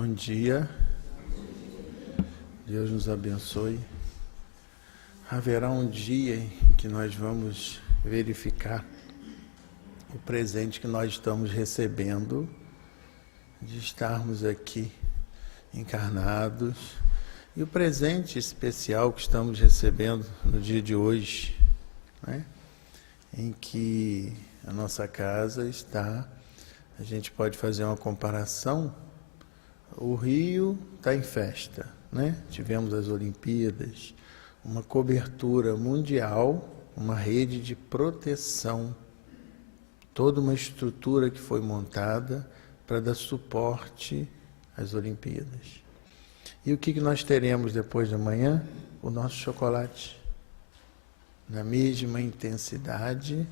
Bom dia, Deus nos abençoe. Haverá um dia em que nós vamos verificar o presente que nós estamos recebendo de estarmos aqui encarnados e o presente especial que estamos recebendo no dia de hoje, né? Em que a nossa casa está, a gente pode fazer uma comparação. O Rio está em festa, né? Tivemos as Olimpíadas, uma cobertura mundial, uma rede de proteção, toda uma estrutura que foi montada para dar suporte às Olimpíadas. E o que nós teremos depois de amanhã? O nosso chocolate. Na mesma intensidade,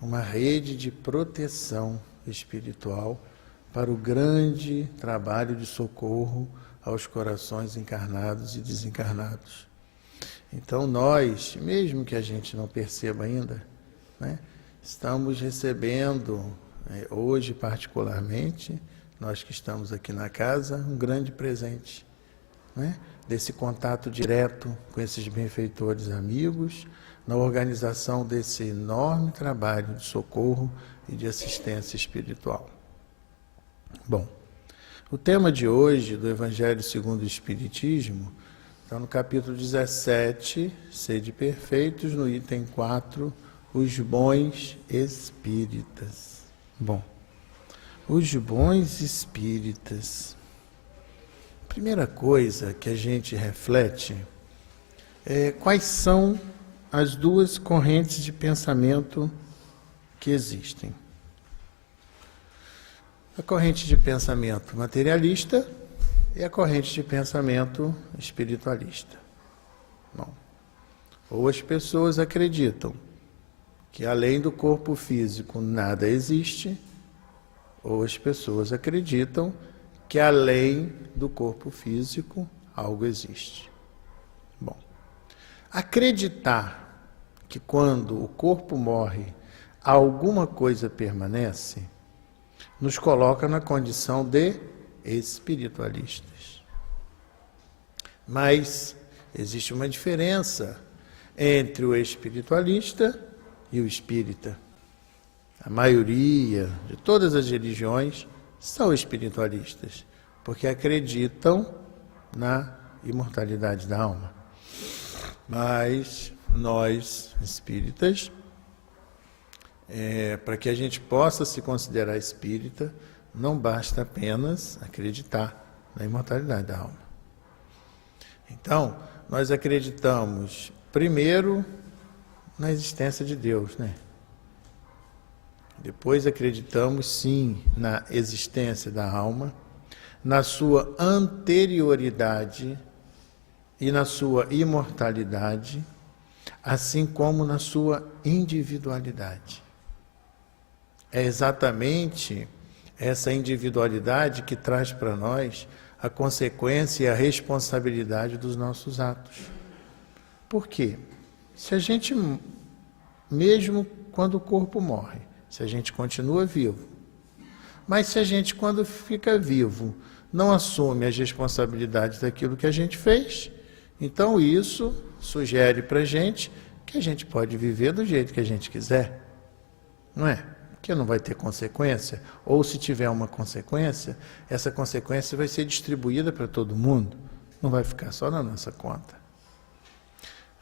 uma rede de proteção espiritual para o grande trabalho de socorro aos corações encarnados e desencarnados. Então nós, mesmo que a gente não perceba ainda, né, estamos recebendo, hoje particularmente, nós que estamos aqui na casa, um grande presente, né, desse contato direto com esses benfeitores amigos, na organização desse enorme trabalho de socorro e de assistência espiritual. Bom, o tema de hoje do Evangelho segundo o Espiritismo está no capítulo 17, Sede Perfeitos, no item 4, os bons espíritas. Bom, os bons espíritas. Primeira coisa que a gente reflete é quais são as duas correntes de pensamento que existem. A corrente de pensamento materialista e a corrente de pensamento espiritualista. Bom, ou as pessoas acreditam que além do corpo físico nada existe, ou as pessoas acreditam que além do corpo físico algo existe. Bom, acreditar que quando o corpo morre alguma coisa permanece, nos coloca na condição de espiritualistas. Mas existe uma diferença entre o espiritualista e o espírita. A maioria de todas as religiões são espiritualistas, porque acreditam na imortalidade da alma. Mas nós, espíritas, para que a gente possa se considerar espírita, não basta apenas acreditar na imortalidade da alma. Então, nós acreditamos, primeiro, na existência de Deus, né? Depois acreditamos, sim, na existência da alma, na sua anterioridade e na sua imortalidade, assim como na sua individualidade. É exatamente essa individualidade que traz para nós a consequência e a responsabilidade dos nossos atos. Por quê? Se a gente, mesmo quando o corpo morre, se a gente continua vivo, mas se a gente, quando fica vivo, não assume as responsabilidades daquilo que a gente fez, então isso sugere para a gente que a gente pode viver do jeito que a gente quiser, não é? Que não vai ter consequência, ou se tiver uma consequência, essa consequência vai ser distribuída para todo mundo, não vai ficar só na nossa conta.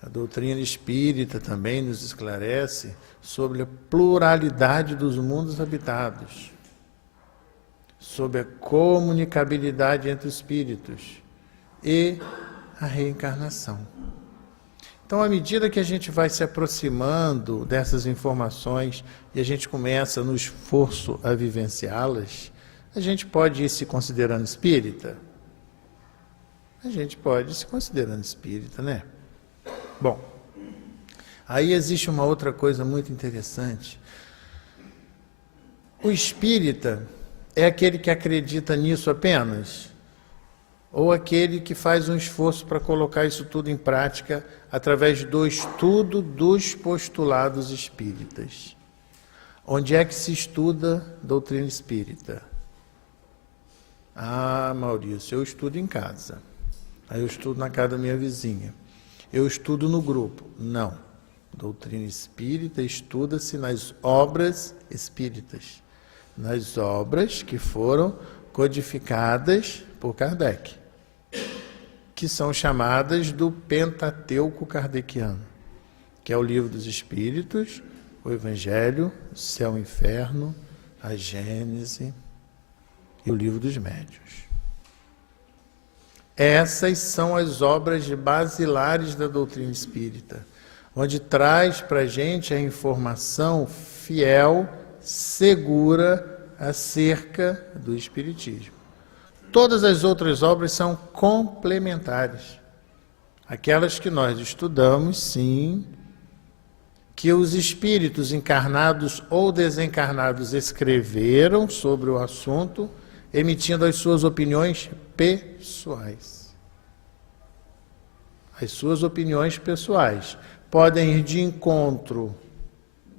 A doutrina espírita também nos esclarece sobre a pluralidade dos mundos habitados, sobre a comunicabilidade entre os espíritos e a reencarnação. Então, à medida que a gente vai se aproximando dessas informações e a gente começa no esforço a vivenciá-las, a gente pode ir se considerando espírita? A gente pode ir se considerando espírita, né? Bom, aí existe uma outra coisa muito interessante. O espírita é aquele que acredita nisso apenas? Ou aquele que faz um esforço para colocar isso tudo em prática através do estudo dos postulados espíritas? Onde é que se estuda doutrina espírita? Ah, Maurício, eu estudo em casa. Aí eu estudo na casa da minha vizinha. Eu estudo no grupo. Não. Doutrina espírita estuda-se nas obras espíritas. Nas obras que foram codificadas por Kardec, que são chamadas do Pentateuco kardeciano, que é o Livro dos Espíritos, o Evangelho, o Céu e o Inferno, a Gênese e o Livro dos Médiuns. Essas são as obras basilares da doutrina espírita, onde traz para a gente a informação fiel, segura, acerca do Espiritismo. Todas as outras obras são complementares. Aquelas que nós estudamos, sim, que os espíritos encarnados ou desencarnados escreveram sobre o assunto, emitindo as suas opiniões pessoais. As suas opiniões pessoais podem ir de encontro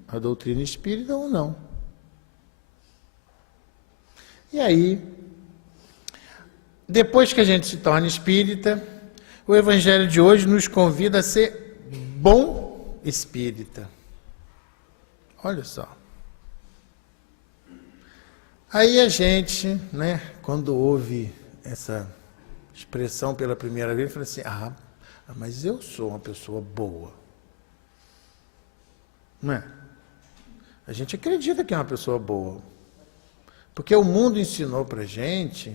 à doutrina espírita ou não. E aí, depois que a gente se torna espírita, o Evangelho de hoje nos convida a ser bom espírita. Olha só. Aí a gente, né, quando ouve essa expressão pela primeira vez, fala assim, mas eu sou uma pessoa boa. Não é? A gente acredita que é uma pessoa boa. Porque o mundo ensinou para a gente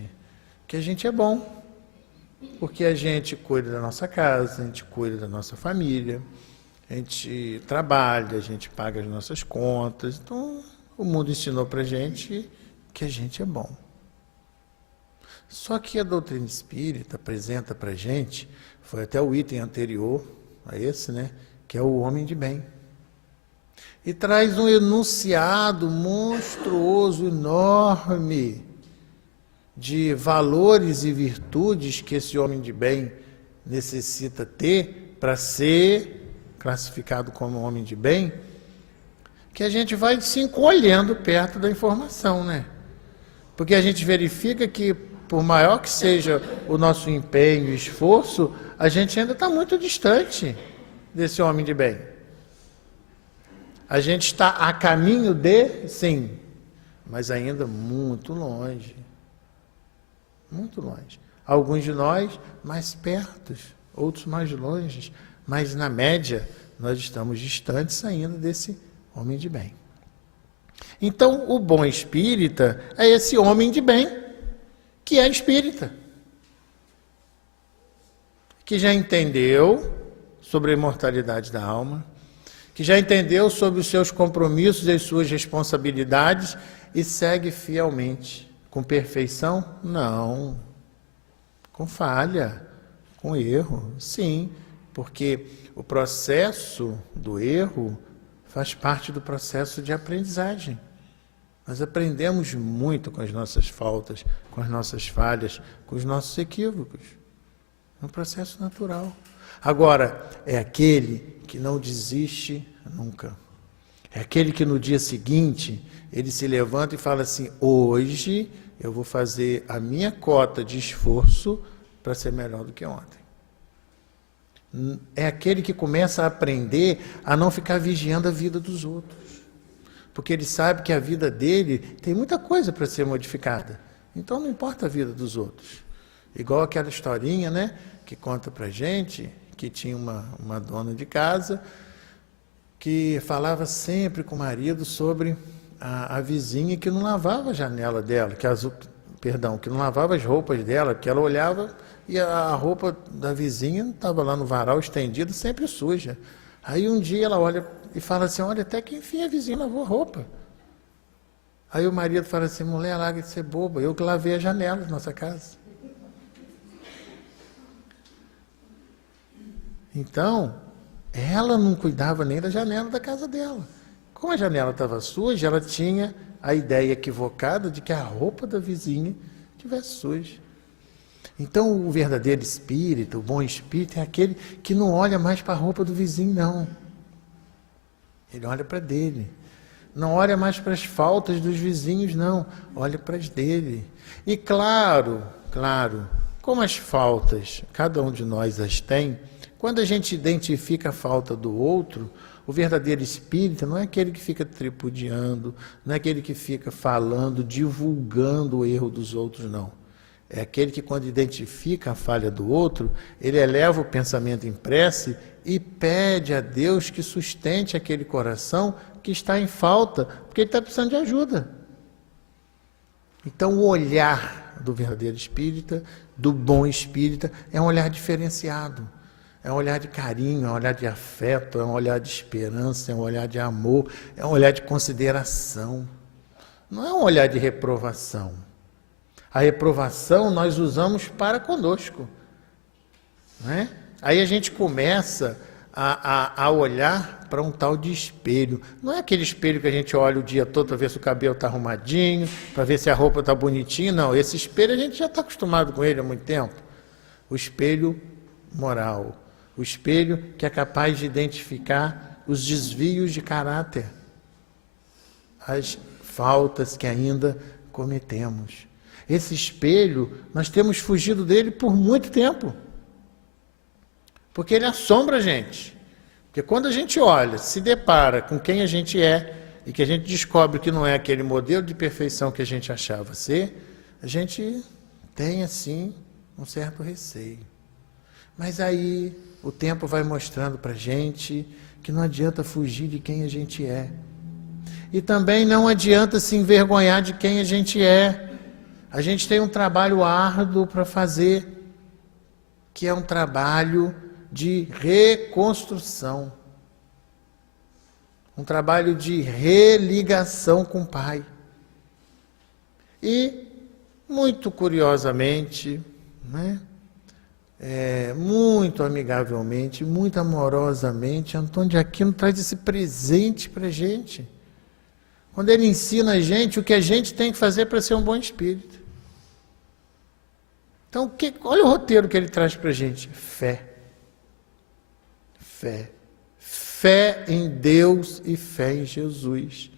que a gente é bom. Porque a gente cuida da nossa casa, a gente cuida da nossa família, a gente trabalha, a gente paga as nossas contas. Então, o mundo ensinou para a gente que a gente é bom. Só que a doutrina espírita apresenta para a gente, foi até o item anterior a esse, né, que é o homem de bem. E traz um enunciado monstruoso, enorme, de valores e virtudes que esse homem de bem necessita ter para ser classificado como homem de bem, que a gente vai se encolhendo perto da informação, né? Porque a gente verifica que, por maior que seja o nosso empenho e esforço, a gente ainda está muito distante desse homem de bem. A gente está a caminho de, sim, mas ainda muito longe. Muito longe. Alguns de nós mais perto, outros mais longe, mas na média nós estamos distantes ainda desse homem de bem. Então, o bom espírita é esse homem de bem, que é espírita, que já entendeu sobre a imortalidade da alma, que já entendeu sobre os seus compromissos e as suas responsabilidades e segue fielmente. Com perfeição? Não. Com falha, com erro, sim, porque o processo do erro faz parte do processo de aprendizagem. Nós aprendemos muito com as nossas faltas, com as nossas falhas, com os nossos equívocos. É um processo natural. Agora, é aquele que não desiste nunca. É aquele que no dia seguinte, ele se levanta e fala assim, hoje eu vou fazer a minha cota de esforço para ser melhor do que ontem. É aquele que começa a aprender a não ficar vigiando a vida dos outros. Porque ele sabe que a vida dele tem muita coisa para ser modificada. Então não importa a vida dos outros. Igual aquela historinha, né, que conta para a gente, que tinha uma dona de casa que falava sempre com o marido sobre a vizinha que não lavava a janela dela, que não lavava as roupas dela, que ela olhava e a roupa da vizinha estava lá no varal estendida, sempre suja. Aí um dia ela olha e fala assim, olha, até que enfim a vizinha lavou a roupa. Aí o marido fala assim, mulher, larga de ser boba, eu que lavei a janela da nossa casa. Então, ela não cuidava nem da janela da casa dela. Como a janela estava suja, ela tinha a ideia equivocada de que a roupa da vizinha estivesse suja. Então, o verdadeiro espírito, o bom espírito, é aquele que não olha mais para a roupa do vizinho, não. Ele olha para dele. Não olha mais para as faltas dos vizinhos, não. Olha para as dele. E claro, como as faltas, cada um de nós as tem, quando a gente identifica a falta do outro, o verdadeiro espírita não é aquele que fica tripudiando, não é aquele que fica falando, divulgando o erro dos outros, não. É aquele que, quando identifica a falha do outro, ele eleva o pensamento em prece e pede a Deus que sustente aquele coração que está em falta, porque ele está precisando de ajuda. Então, o olhar do verdadeiro espírita, do bom espírita, é um olhar diferenciado. É um olhar de carinho, é um olhar de afeto, é um olhar de esperança, é um olhar de amor, é um olhar de consideração. Não é um olhar de reprovação. A reprovação nós usamos para conosco. Não é? Aí a gente começa a olhar para um tal de espelho. Não é aquele espelho que a gente olha o dia todo para ver se o cabelo está arrumadinho, para ver se a roupa está bonitinha. Não, esse espelho a gente já está acostumado com ele há muito tempo. O espelho moral. O espelho que é capaz de identificar os desvios de caráter, as faltas que ainda cometemos. Esse espelho, nós temos fugido dele por muito tempo. Porque ele assombra a gente. Porque quando a gente olha, se depara com quem a gente é, e que a gente descobre que não é aquele modelo de perfeição que a gente achava ser, a gente tem, assim, um certo receio. Mas aí o tempo vai mostrando para a gente que não adianta fugir de quem a gente é. E também não adianta se envergonhar de quem a gente é. A gente tem um trabalho árduo para fazer, que é um trabalho de reconstrução. Um trabalho de religação com o Pai. E, muito curiosamente, né? Muito amigavelmente, muito amorosamente, Antônio de Aquino traz esse presente para a gente. Quando ele ensina a gente o que a gente tem que fazer para ser um bom espírito. Então, olha o roteiro que ele traz para a gente. Fé. Fé. Fé em Deus e fé em Jesus.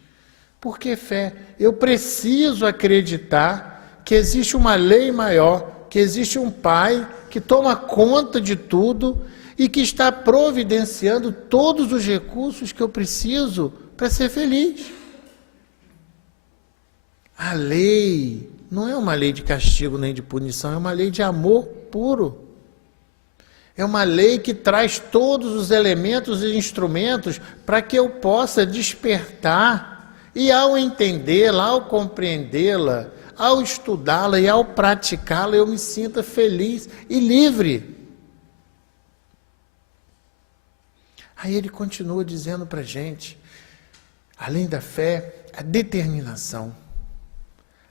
Por que fé? Eu preciso acreditar que existe uma lei maior, que existe um Pai que toma conta de tudo e que está providenciando todos os recursos que eu preciso para ser feliz. A lei não é uma lei de castigo nem de punição, é uma lei de amor puro. É uma lei que traz todos os elementos e instrumentos para que eu possa despertar e, ao entendê-la, ao compreendê-la, ao estudá-la e ao praticá-la, eu me sinta feliz e livre. Aí ele continua dizendo para a gente, além da fé, a determinação.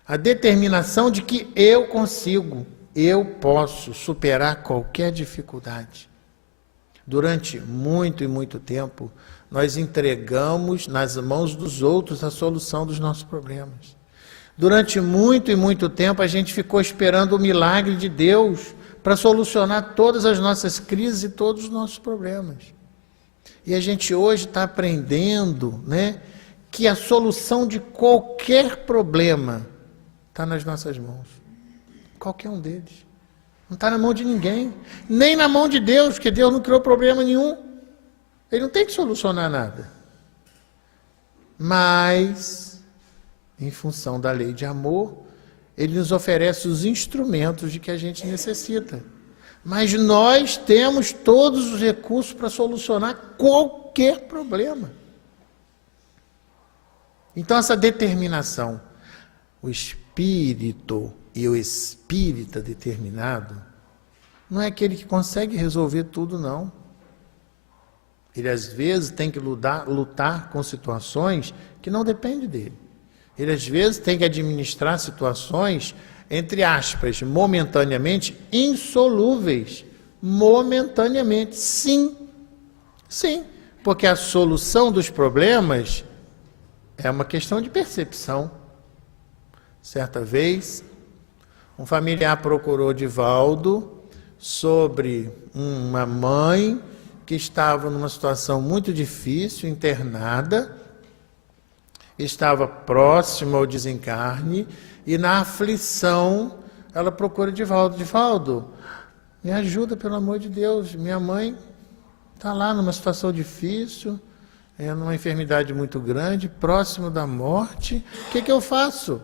A determinação de que eu consigo, eu posso superar qualquer dificuldade. Durante muito e muito tempo, nós entregamos nas mãos dos outros a solução dos nossos problemas. Durante muito e muito tempo, a gente ficou esperando o milagre de Deus para solucionar todas as nossas crises e todos os nossos problemas. E a gente hoje está aprendendo, né, que a solução de qualquer problema está nas nossas mãos. Qualquer um deles. Não está na mão de ninguém. Nem na mão de Deus, porque Deus não criou problema nenhum. Ele não tem que solucionar nada. Mas, em função da lei de amor, ele nos oferece os instrumentos de que a gente necessita. Mas nós temos todos os recursos para solucionar qualquer problema. Então, essa determinação, o espírito e o espírita determinado, não é aquele que consegue resolver tudo, não. Ele, às vezes, tem que lutar com situações que não dependem dele. Ele, às vezes, tem que administrar situações, entre aspas, momentaneamente insolúveis. Momentaneamente, sim. Sim, porque a solução dos problemas é uma questão de percepção. Certa vez, um familiar procurou Divaldo sobre uma mãe que estava numa situação muito difícil, internada, estava próxima ao desencarne e na aflição ela procura Divaldo. Divaldo, me ajuda, pelo amor de Deus, minha mãe está lá numa situação difícil, numa enfermidade muito grande, próximo da morte, o que eu faço?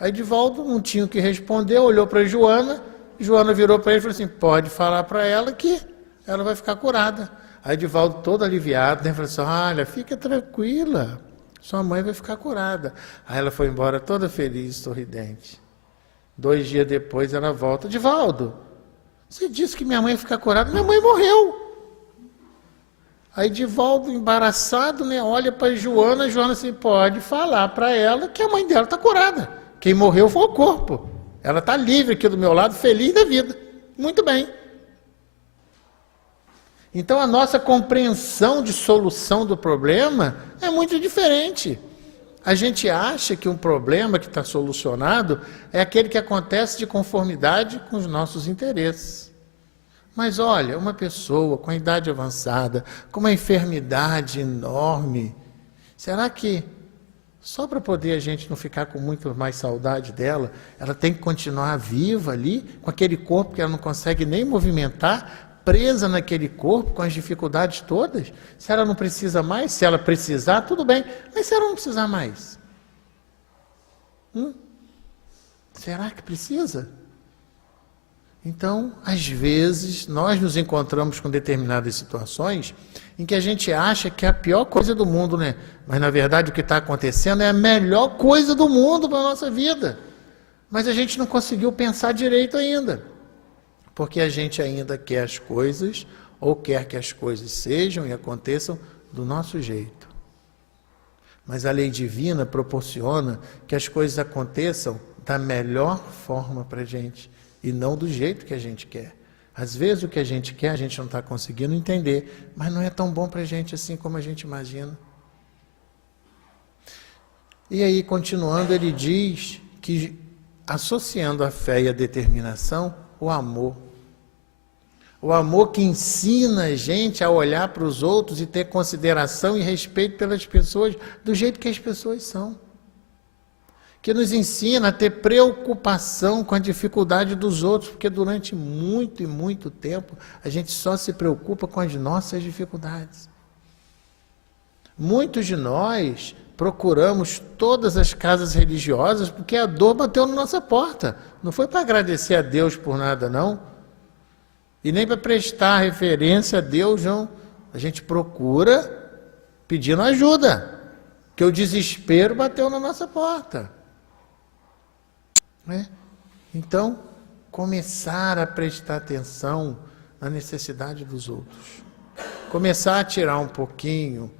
Aí Divaldo não tinha o que responder, olhou para Joana, Joana virou para ele e falou assim, pode falar para ela que ela vai ficar curada. Aí Divaldo, todo aliviado, falou assim, olha, fica tranquila, sua mãe vai ficar curada. Aí ela foi embora toda feliz, sorridente. 2 dias depois ela volta, Divaldo, você disse que minha mãe ia ficar curada, minha mãe morreu. Aí Divaldo, embaraçado, olha para Joana, Joana assim, pode falar para ela que a mãe dela está curada. Quem morreu foi o corpo. Ela está livre aqui do meu lado, feliz da vida. Muito bem. Então a nossa compreensão de solução do problema é muito diferente. A gente acha que um problema que está solucionado é aquele que acontece de conformidade com os nossos interesses. Mas olha, uma pessoa com a idade avançada, com uma enfermidade enorme, será que só para poder a gente não ficar com muito mais saudade dela, ela tem que continuar viva ali, com aquele corpo que ela não consegue nem movimentar, presa naquele corpo, com as dificuldades todas? Se ela não precisa mais, se ela precisar, tudo bem, mas se ela não precisar mais? Será que precisa? Então, às vezes, nós nos encontramos com determinadas situações em que a gente acha que é a pior coisa do mundo, né? Mas, na verdade, o que está acontecendo é a melhor coisa do mundo para a nossa vida. Mas a gente não conseguiu pensar direito ainda. Porque a gente ainda quer as coisas, ou quer que as coisas sejam e aconteçam do nosso jeito. Mas a lei divina proporciona que as coisas aconteçam da melhor forma para a gente. E não do jeito que a gente quer. Às vezes o que a gente quer a gente não está conseguindo entender, mas não é tão bom para a gente assim como a gente imagina. E aí, continuando, ele diz que, associando a fé e a determinação, o amor. O amor que ensina a gente a olhar para os outros e ter consideração e respeito pelas pessoas do jeito que as pessoas são. Que nos ensina a ter preocupação com a dificuldade dos outros, porque durante muito e muito tempo a gente só se preocupa com as nossas dificuldades. Muitos de nós procuramos todas as casas religiosas porque a dor bateu na nossa porta. Não foi para agradecer a Deus por nada, não. E nem para prestar referência a Deus, não. A gente procura pedindo ajuda, porque o desespero bateu na nossa porta. Então, começar a prestar atenção na necessidade dos outros. Começar a tirar um pouquinho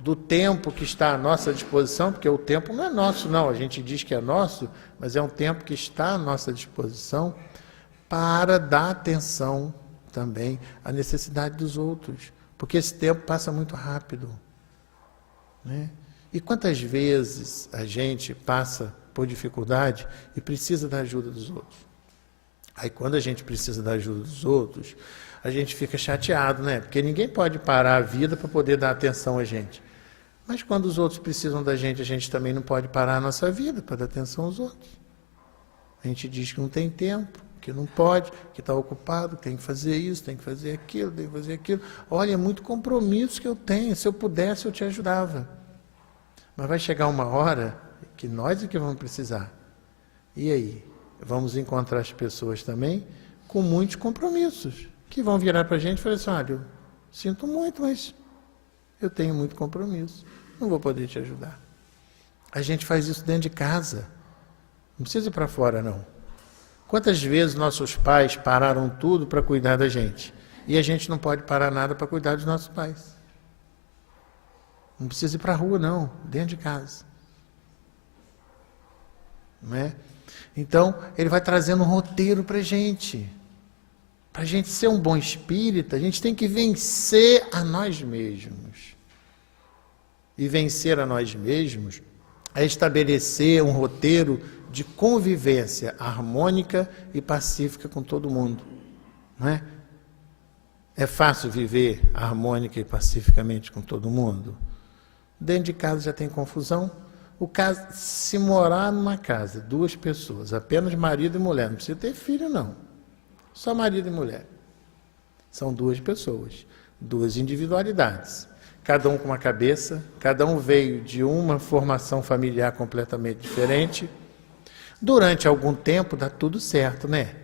do tempo que está à nossa disposição, porque o tempo não é nosso, não. A gente diz que é nosso, mas é um tempo que está à nossa disposição para dar atenção também à necessidade dos outros. Porque esse tempo passa muito rápido. E quantas vezes a gente passa por dificuldade e precisa da ajuda dos outros. Aí quando a gente precisa da ajuda dos outros, a gente fica chateado, Porque ninguém pode parar a vida para poder dar atenção a gente. Mas quando os outros precisam da gente, a gente também não pode parar a nossa vida para dar atenção aos outros. A gente diz que não tem tempo, que não pode, que está ocupado, tem que fazer isso, tem que fazer aquilo, tem que fazer aquilo. Olha, é muito compromisso que eu tenho, se eu pudesse eu te ajudava. Mas vai chegar uma hora que nós é que vamos precisar. E aí? Vamos encontrar as pessoas também com muitos compromissos, que vão virar para a gente e falar assim, olha, eu sinto muito, mas eu tenho muito compromisso, não vou poder te ajudar. A gente faz isso dentro de casa, não precisa ir para fora, não. Quantas vezes nossos pais pararam tudo para cuidar da gente, e a gente não pode parar nada para cuidar dos nossos pais? Não precisa ir para a rua, não, dentro de casa. Então, ele vai trazendo um roteiro para a gente. Para a gente ser um bom espírita, a gente tem que vencer a nós mesmos. E vencer a nós mesmos é estabelecer um roteiro de convivência harmônica e pacífica com todo mundo. É fácil viver harmônica e pacificamente com todo mundo? Dentro de casa já tem confusão. Se morar numa casa, 2 pessoas, apenas marido e mulher, não precisa ter filho não, só marido e mulher, são 2 pessoas, 2 individualidades, cada um com uma cabeça, cada um veio de uma formação familiar completamente diferente. Durante algum tempo dá tudo certo, né?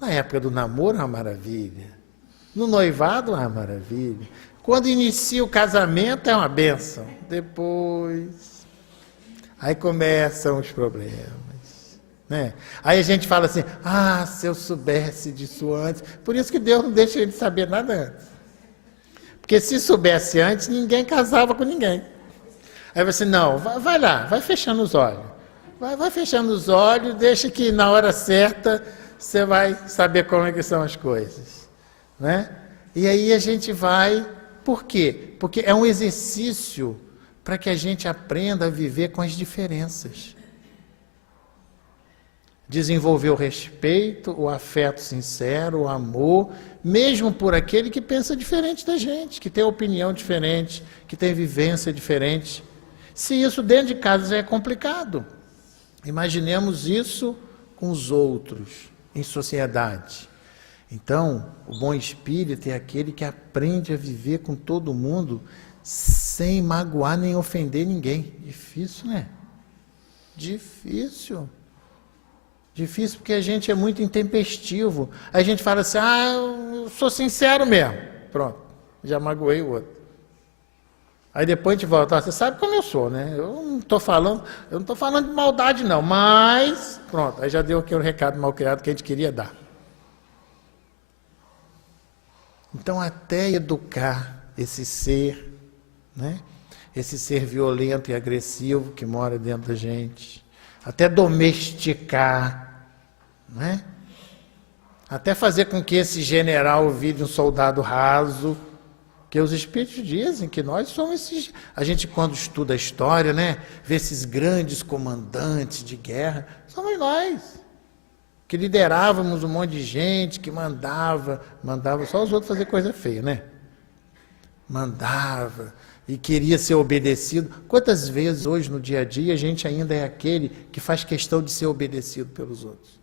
Na época do namoro é uma maravilha, no noivado é uma maravilha, quando inicia o casamento é uma bênção, depois aí começam os problemas, né? Aí a gente fala assim, se eu soubesse disso antes, por isso que Deus não deixa ele saber nada antes, porque se soubesse antes, ninguém casava com ninguém. Aí você, não, vai lá, vai fechando os olhos, vai fechando os olhos, deixa que na hora certa você vai saber como é que são as coisas, né? E aí a gente vai, por quê? Porque é um exercício para que a gente aprenda a viver com as diferenças. Desenvolver o respeito, o afeto sincero, o amor, mesmo por aquele que pensa diferente da gente, que tem opinião diferente, que tem vivência diferente. Se isso dentro de casa já é complicado, imaginemos isso com os outros, em sociedade. Então, o bom espírito é aquele que aprende a viver com todo mundo sem magoar nem ofender ninguém. Difícil, né? Difícil. Difícil porque a gente é muito intempestivo. A gente fala assim, eu sou sincero mesmo. Pronto, já magoei o outro. Aí depois a gente volta, você sabe como eu sou, né? Eu não estou falando de maldade não, mas pronto, aí já deu aquele recado mal criado que a gente queria dar. Então até educar esse ser, né? Esse ser violento e agressivo que mora dentro da gente, até domesticar, né? Até fazer com que esse general vire um soldado raso, que os espíritos dizem que nós somos esses... A gente, quando estuda a história, né, vê esses grandes comandantes de guerra, somos nós, que liderávamos um monte de gente, que mandava só os outros fazer coisa feia, né? Mandava e queria ser obedecido. Quantas vezes hoje no dia a dia a gente ainda é aquele que faz questão de ser obedecido pelos outros?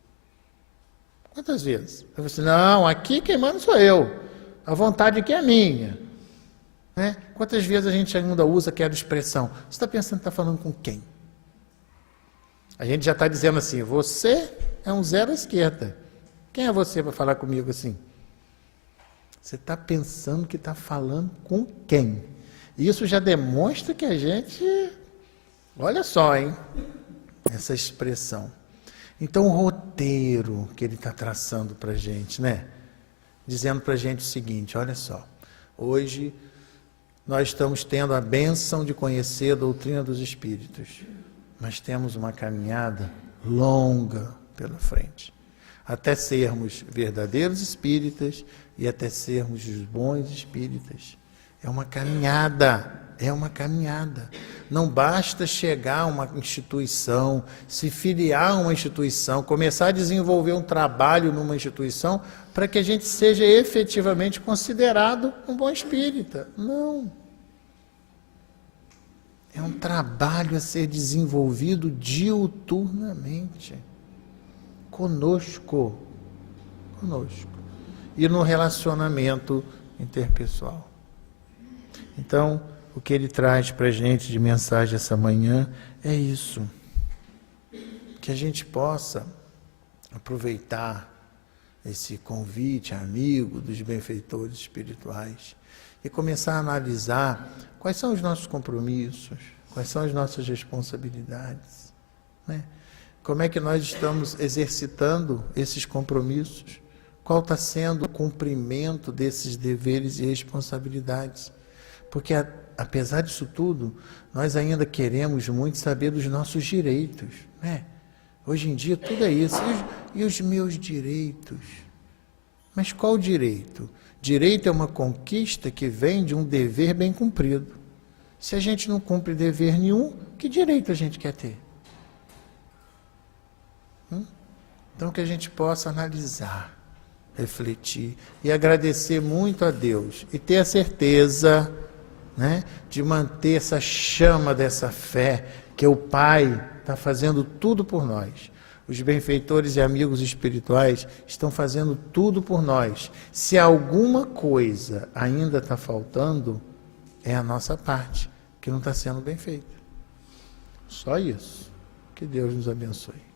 Quantas vezes? Eu assim, não, aqui quem manda sou eu, a vontade aqui é minha. Né? Quantas vezes a gente ainda usa aquela expressão? Você está pensando que está falando com quem? A gente já está dizendo assim, você é um zero à esquerda. Quem é você para falar comigo assim? Você está pensando que está falando com quem? Isso já demonstra que a gente... Olha só, hein? Essa expressão. Então, o roteiro que ele está traçando para a gente, né? Dizendo para a gente o seguinte, olha só. Hoje, nós estamos tendo a bênção de conhecer a doutrina dos Espíritos. Mas temos uma caminhada longa pela frente. Até sermos verdadeiros espíritas e até sermos os bons espíritas. É uma caminhada, é uma caminhada. Não basta chegar a uma instituição, se filiar a uma instituição, começar a desenvolver um trabalho numa instituição para que a gente seja efetivamente considerado um bom espírita. Não. É um trabalho a ser desenvolvido diuturnamente. Conosco. E no relacionamento interpessoal. Então, o que ele traz para a gente de mensagem essa manhã é isso. Que a gente possa aproveitar esse convite amigo dos benfeitores espirituais e começar a analisar quais são os nossos compromissos, quais são as nossas responsabilidades, né? Como é que nós estamos exercitando esses compromissos? Qual está sendo o cumprimento desses deveres e responsabilidades? Porque, apesar disso tudo, nós ainda queremos muito saber dos nossos direitos, né? Hoje em dia tudo é isso. E os meus direitos? Mas qual direito? Direito é uma conquista que vem de um dever bem cumprido. Se a gente não cumpre dever nenhum, que direito a gente quer ter? Então que a gente possa analisar, refletir e agradecer muito a Deus e ter a certeza, né, de manter essa chama dessa fé Porque o Pai está fazendo tudo por nós. Os benfeitores e amigos espirituais estão fazendo tudo por nós. Se alguma coisa ainda está faltando, é a nossa parte, que não está sendo bem feita. Só isso. Que Deus nos abençoe.